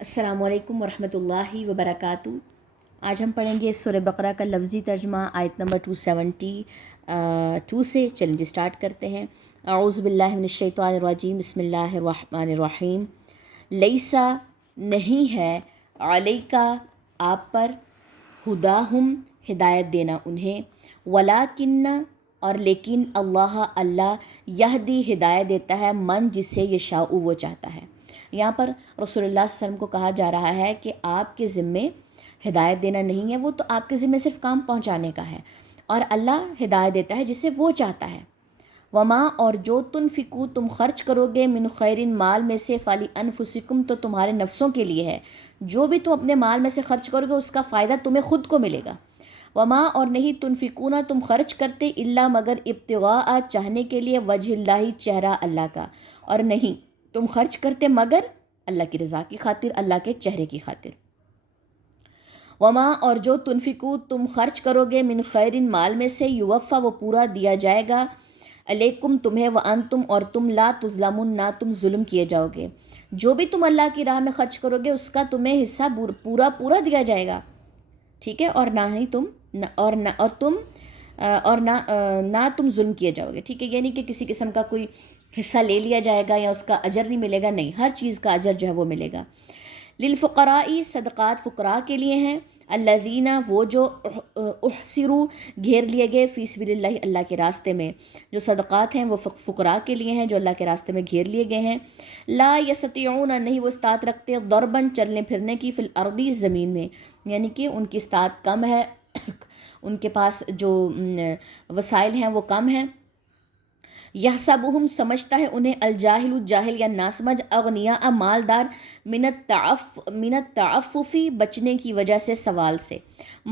السلام علیکم ورحمۃ اللہ وبرکاتہ۔ آج ہم پڑھیں گے سورہ بقرہ کا لفظی ترجمہ آیت نمبر 272 سے۔ چلیں جی سٹارٹ کرتے ہیں۔ اعوذ باللہ من الشیطان الرجیم، بسم اللہ الرحمن الرحیم۔ لیسا نہیں ہے، علیکا آپ پر، ہداہم ہدایت دینا انہیں، ولیکن اور لیکن اللہ یہدی ہدایت دیتا ہے من جسے یشاء وہ چاہتا ہے۔ یہاں پر رسول اللہ صلی اللہ علیہ وسلم کو کہا جا رہا ہے کہ آپ کے ذمے ہدایت دینا نہیں ہے، وہ تو آپ کے ذمے صرف کام پہنچانے کا ہے، اور اللہ ہدایت دیتا ہے جسے وہ چاہتا ہے۔ وما اور جو تنفقو تم خرچ کرو گے، من خیرن مال میں سے، فلی انفسکم تو تمہارے نفسوں کے لیے ہے، جو بھی تم اپنے مال میں سے خرچ کرو گے اس کا فائدہ تمہیں خود کو ملے گا۔ وما اور نہیں تنفقونا تم خرچ کرتے، الا مگر ابتغاء چاہنے کے لیے، وجہ اللہ چہرہ اللہ کا، اور نہیں تم خرچ کرتے مگر اللہ کی رضا کی خاطر، اللہ کے چہرے کی خاطر۔ وما اور جو تنفقو تم خرچ کرو گے، من خیرن مال میں سے، یوفا وہ پورا دیا جائے گا، علیکم تمہیں، وانتم اور تم، لا تظلمون نہ تم ظلم کیے جاؤ گے۔ جو بھی تم اللہ کی راہ میں خرچ کرو گے اس کا تمہیں حصہ پورا پورا دیا جائے گا، ٹھیک ہے، اور نہ ہی تم نہ تم ظلم کیے جاؤ گے، ٹھیک ہے، یعنی کہ کسی قسم کا کوئی حصہ لے لیا جائے گا یا اس کا اجر نہیں ملے گا، نہیں، ہر چیز کا اجر جو ہے وہ ملے گا۔ للفقراء صدقات فقراء کے لیے ہیں، الذین وہ جو احصروا گھیر لیے گئے، فی سبیل اللہ اللہ کے راستے میں، جو صدقات ہیں وہ فقراء کے لیے ہیں جو اللہ کے راستے میں گھیر لیے گئے ہیں۔ لا یستطیعون نہیں وہ استطاعت رکھتے، ضربا چلنے پھرنے کی، فی الارض زمین میں، یعنی کہ ان کی استطاعت کم ہے، ان کے پاس جو وسائل ہیں وہ کم ہیں۔ یحسبہم سمجھتا ہے انہیں، الجاہل جاہل یا ناسمجھ، اغنیاء مالدار، من التعففی بچنے کی وجہ سے، سوال سے۔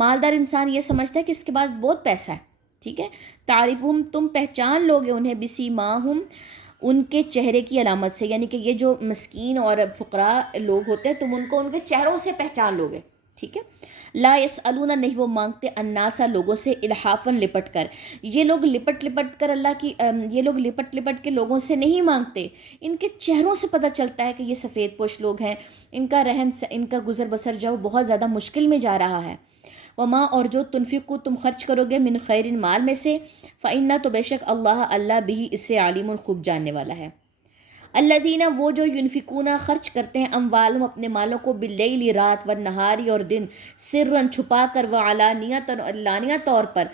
مالدار انسان یہ سمجھتا ہے کہ اس کے پاس بہت پیسہ ہے، ٹھیک ہے۔ تعریفہم تم پہچان لوگے انہیں، بسیماہم ان کے چہرے کی علامت سے، یعنی کہ یہ جو مسکین اور فقراء لوگ ہوتے ہیں تم ان کو ان کے چہروں سے پہچان لوگے، ٹھیک ہے۔ لا یسألون نہیں وہ مانگتے، الناسا لوگوں سے، الحافاً لپٹ کر، یہ لوگ لپٹ لپٹ کر یہ لوگ لپٹ لپٹ کے لوگوں سے نہیں مانگتے، ان کے چہروں سے پتہ چلتا ہے کہ یہ سفید پوش لوگ ہیں، ان کا ان کا گزر بسر جو بہت زیادہ مشکل میں جا رہا ہے۔ وما اور جو تنفقو تم خرچ کرو گے، من خیرن مال میں سے، فإنہ تو بے شک اللہ بھی اس سے عالم خوب جاننے والا ہے۔ الذین وہ جو ینفقون خرچ کرتے ہیں، اموالہم اپنے مالوں کو، باللیل رات، والنہاری اور دن، سرًا چھپا کر، وعلانیۃ اور علانیہ طور پر،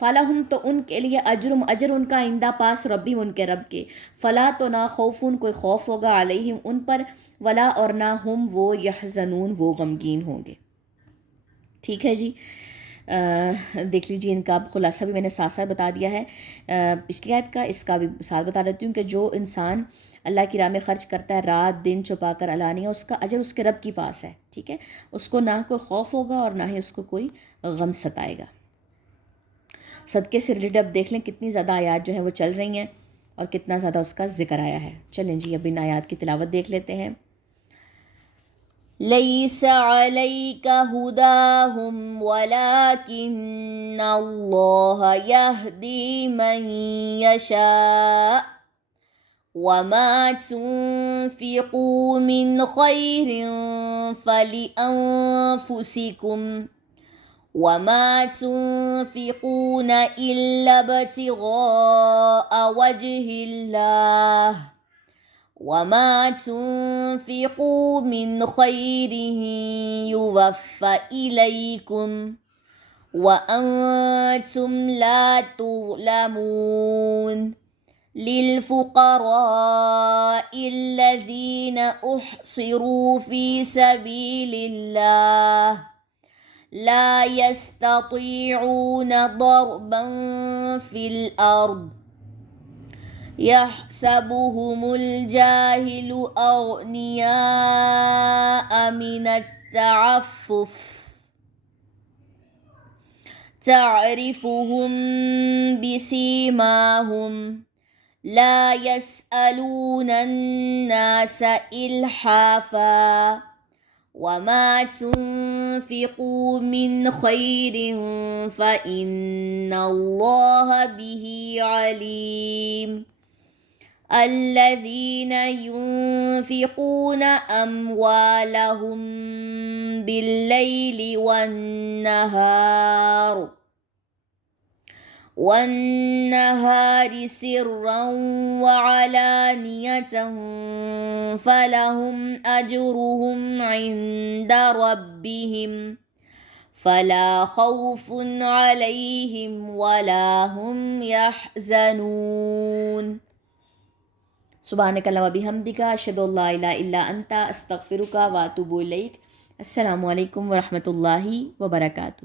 فلہم تو ان کے لیے، اجر ان کا، عند پاس، ربی ان کے رب کے، فلا تو نہ خوفن کوئی خوف ہوگا، علیہم ان پر، ولا اور نہ ہم وہ، یحزنون وہ غمگین ہوں گے، ٹھیک ہے جی۔ دیکھ لیجیے، ان کا خلاصہ بھی میں نے ساتھ ساتھ بتا دیا ہے پچھلی آیت کا، اس کا بھی ساتھ بتا دیتی ہوں کہ جو انسان اللہ کی راہ میں خرچ کرتا ہے رات دن چھپا کر علانیہ، اس کا اجر اس کے رب کے پاس ہے، ٹھیک ہے، اس کو نہ کوئی خوف ہوگا اور نہ ہی اس کو کوئی غم ستائے گا۔ صدقے سے ریلیٹڈ اب دیکھ لیں کتنی زیادہ آیات جو ہیں وہ چل رہی ہیں اور کتنا زیادہ اس کا ذکر آیا ہے۔ چلیں جی اب ان آیات کی تلاوت دیکھ لیتے ہیں۔ لیس علیک ہداہم ولکن اللہ یہدی من یشاء وما تنفقوا من خیر فلأنفسکم وما تنفقون الا ابتغاء وجہ اللہ وما تنفقوا من خیر یوفى إلیکم وأنتم لا تظلمون للفقراء الذين احصروا في سبيل الله لا يستطيعون ضربا في الأرض يحسبهم الجاهل أغنياء من التعفف تعرفهم بسيماهم لا يسألون الناس إلحافا وما تنفقوا من خير فإن الله به عليم۔ الذين ينفقون أموالهم بالليل والنهار سرا وعلانية فلهم أجرهم عند ربهم فلا خوف عليهم ولا هم يحزنون. سبحانك اللهم وبحمدك أشهد أن لا إله إلا أنت أستغفرك وأتوب إليك. السلام علیکم ورحمۃ اللہ وبرکاتہ.